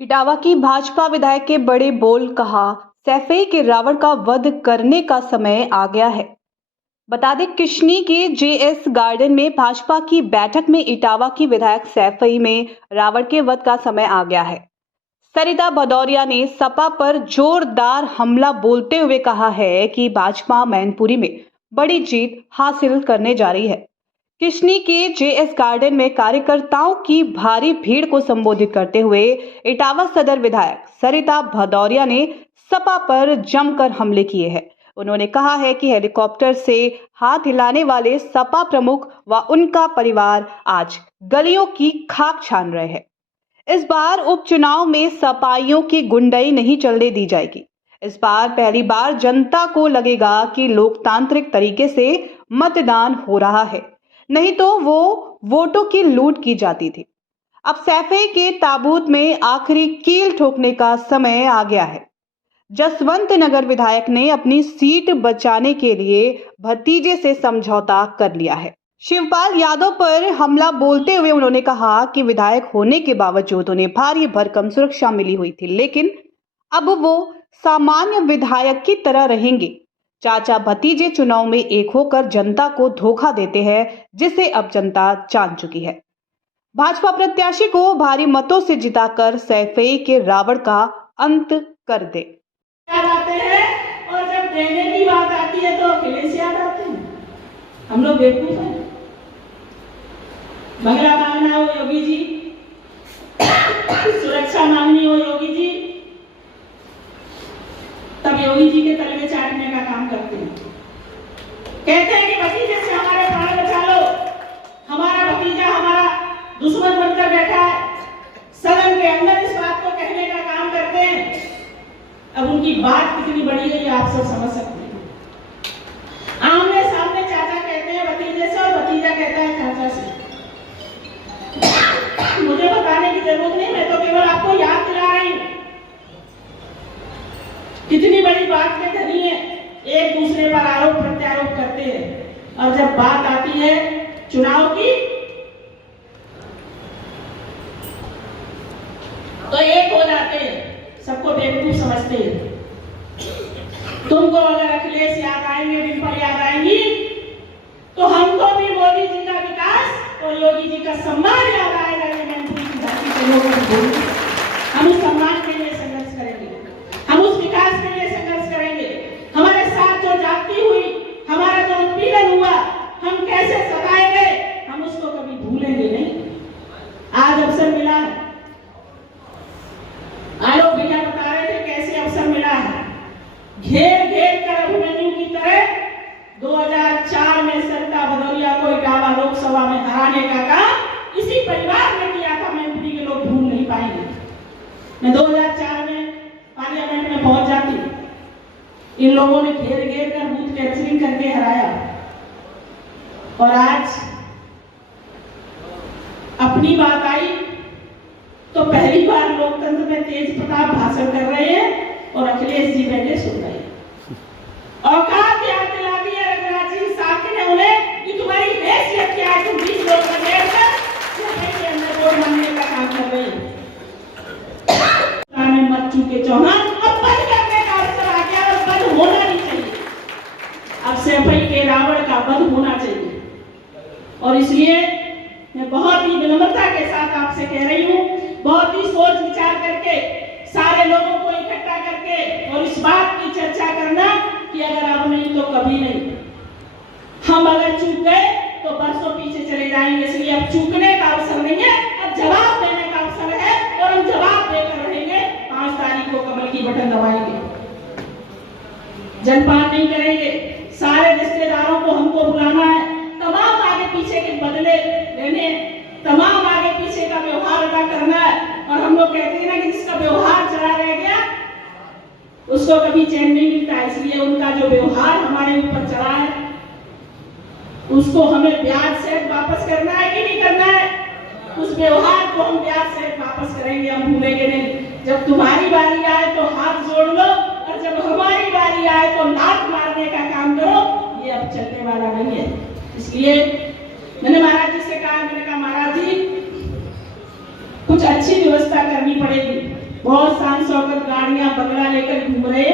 इटावा की भाजपा विधायक के बड़े बोल, कहा सैफई के रावण का वध करने का समय आ गया है। बता दें, किशनी के जेएस गार्डन में भाजपा की बैठक में इटावा की विधायक सैफई में रावण के वध का समय आ गया है। सरिता भदौरिया ने सपा पर जोरदार हमला बोलते हुए कहा है कि भाजपा मैनपुरी में बड़ी जीत हासिल करने जा रही है। किशनी के जेएस गार्डन में कार्यकर्ताओं की भारी भीड़ को संबोधित करते हुए इटावा सदर विधायक सरिता भदौरिया ने सपा पर जमकर हमले किए हैं। उन्होंने कहा है कि हेलीकॉप्टर से हाथ हिलाने वाले सपा प्रमुख व उनका परिवार आज गलियों की खाक छान रहे हैं। इस बार उपचुनाव में सपाइयों की गुंडई नहीं चलने दी जाएगी। इस बार पहली बार जनता को लगेगा कि लोकतांत्रिक तरीके से मतदान हो रहा है, नहीं तो वो वोटों की लूट की जाती थी। अब सैफई के ताबूत में आखिरी कील ठोकने का समय आ गया है। जसवंत नगर विधायक ने अपनी सीट बचाने के लिए भतीजे से समझौता कर लिया है। शिवपाल यादव पर हमला बोलते हुए उन्होंने कहा कि विधायक होने के बावजूद उन्हें भारी भरकम सुरक्षा मिली हुई थी, लेकिन अब वो सामान्य विधायक की तरह रहेंगे। चाचा भतीजे चुनाव में एक होकर जनता को धोखा देते हैं, जिसे अब जनता जान चुकी है। भाजपा प्रत्याशी को भारी मतों से जिताकर सैफई के रावण का अंत कर दे। आते हैं और जब देने की बात आती है तो अकेले से याद आते हैं। हम लोग बेवकूफ हैं। बंगला मांगना हो योगी जी, सुरक्षा मांगनी हो योगी जी, तब योगी जी के तले में चाटने का काम करते हैं। कहते हैं कि भतीजे से हमारे प्राण बचा लो। हमारा भतीजा हमारा दुश्मन बनकर बैठा है। सदन के अंदर इस बात को कहने का काम करते हैं। अब उनकी बात कितनी बड़ी है ये आप सब समझ सकते हैं। आमने सामने चाचा कहते हैं भतीजे से और भतीजा कहता है चाचा से। मुझे बताने की जरूरत नहीं, मैं तो केवल आपको याद दिला रही हूं। कितनी बड़ी बात में धनी है, एक दूसरे पर आरोप प्रत्यारोप करते हैं और जब बात आती है चुनाव की तो एक हो जाते हैं, सबको बेवकूफ समझते हैं। तुमको अगर अखिलेश याद आएंगे, डिम्पल याद आएंगी, तो हमको भी मोदी जी का विकास और योगी जी का सम्मान याद आएगा। हम उस सम्मान के लिए संघर्ष करेंगे, हम उस विकास के लिए संघर्ष करेंगे। हमारे साथ जो जाति हुई, हमारा जो उत्पीड़न हुआ, हम कैसे सताए गए, हम उसको कभी भूलेंगे नहीं। आज अवसर मिला है, आलोक भैया बता रहे थे कैसे अवसर मिला है। घेर घेर कर अभिमन्यु की तरह 2004 में सरिता भदौरिया को इटावा लोकसभा में हराने का काम इसी परिवार ने किया था। मैनपुरी के लोग भूल नहीं पाएंगे। मैं 2004 में पार्लियामेंट में पहुंच जाती, इन लोगों ने घेर घेर कर बूथ कैप्चरिंग करके हराया और आज अपनी बात आई तो पहली बार लोकतंत्र में तेज प्रताप भाषण कर रहे हैं और अखिलेश जी बैठे सुन रहे हैं। औकात याद दिला दी है रघुनाथ सिंह साहब ने उन्हें कि तुम्हारी हैसियत क्या है, तुम 20 लोग का बैठकर के अंदर वोट मांगने का काम कर रहे हैं। मत चूके चौहान, अब बंद करने का अवसर आ गया और बंद होना नहीं चाहिए। अब सैफई के रावण का वध होना चाहिए और इसलिए मैं बहुत ही विनम्रता के साथ आपसे कह रही हूँ, बहुत ही सोच विचार करके सारे लोगों को इकट्ठा करके और इस बात की चर्चा करना कि अगर अब नहीं तो कभी नहीं। हम अगर चूक गए तो बरसों पीछे चले जाएंगे, इसलिए अब चूकने का अवसर नहीं है, अब जवाब देने का अवसर है और हम जवाब देकर रहेंगे। 5 तारीख को कमल की बटन दबाएंगे, जनपान नहीं करेंगे। सारे रिश्तेदारों को हमको बुलाना है, तमाम आगे पीछे के बदले लेने, तमाम आगे पीछे का व्यवहार अदा करना है। और हम लोग कहते हैं ना कि जिसका व्यवहार चला रह गया उसको कभी चैन नहीं मिलता, इसलिए उनका जो व्यवहार हमारे ऊपर चला है उसको हमें ब्याज सहित वापस करना है कि नहीं करना है। उस व्यवहार को हम ब्याज सहित वापस करेंगे, हम भूलेंगे नहीं। जब तुम्हारी बारी आए तो हाथ जोड़ लो और जब हमारी बारी आए तो लात मारने का काम करो, ये अब चलने वाला नहीं है। इसलिए मैंने महाराज जी से कहा, मैंने कहा महाराज जी कुछ अच्छी व्यवस्था करनी पड़ेगी। बहुत शान शौकत गाड़ियां बंगला लेकर घूम रहे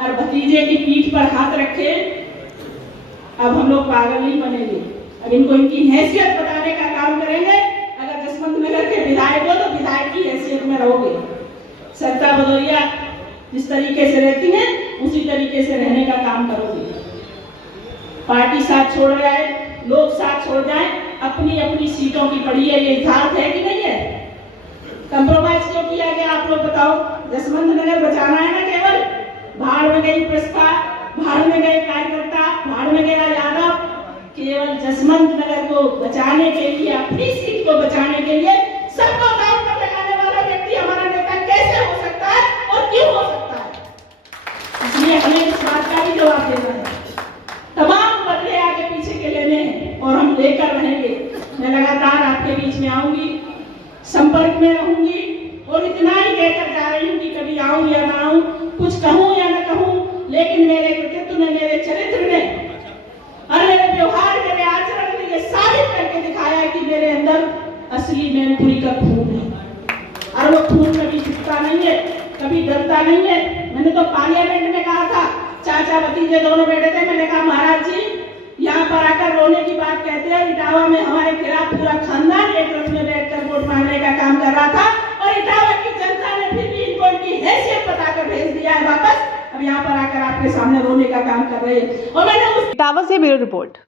और भतीजे की पीठ पर हाथ रखे। अब हम लोग पागल नहीं बनेंगे, अब इनको इनकी हैसियत बताने का काम करेंगे। अगर जसवंत नगर के विधायक हो तो विधायक की हैसियत में रहोगे। सरिता भदौरिया जिस तरीके से रहती है उसी तरीके से रहने का काम करोगे। पार्टी साथ छोड़ रहा है, लोग साथ छोड़ जाएं, अपनी अपनी सीटों की पड़ी है, ये यथार्थ है कि नहीं है? कंप्रोमाइज क्यों किया गया आप लोग बताओ? जसवंत नगर बचाना है ना केवल? भाड़ में गई प्रस्ता, भाड़ में गए कार्यकर्ता, भाड़ में गया यादव, केवल जसवंत नगर को बचाने के लिए, अपनी सीट को बचाने के लिए सबको दांव पर लगाने वाला व्यक्ति हमारा नेता कैसे हो सकता है और क्यों हो सकता है? इसलिए हमें इस बात का भी जवाब देना है। तमाम बदले आगे पीछे के लेने हैं और हम लेकर रहेंगे। मैं लगातार आपके बीच में आऊंगी, संपर्क में रहूंगी और इतना ही कहकर जा रही हूँ कि कभी आऊं या ना आऊं, कुछ कहूं या ना कहूं, लेकिन मेरे कृतित्व ने, मेरे चरित्र ने और मेरे व्यवहार, मेरे आचरण ने ये साबित करके दिखाया है कि मेरे अंदर असली मैनपुरी का खून है और वो खून कभी झुकता नहीं है, कभी डरता नहीं है। मैंने तो पार्लियामेंट में कहा था, चाचा भतीजे दोनों बैठे थे, मैंने कहा महाराज जी यहाँ पर आकर रोने की बात कहते हैं। इटावा में हमारे खिलाफ पूरा खानदान एक रथ में बैठकर वोट मांगने का काम कर रहा था और इटावा की जनता ने फिर भी इनको इनकी हैसियत बताकर भेज दिया है वापस। अब यहाँ पर आकर आपके सामने रोने का काम कर रहे हैं। और मैंने इटावा से ब्यूरो रिपोर्ट।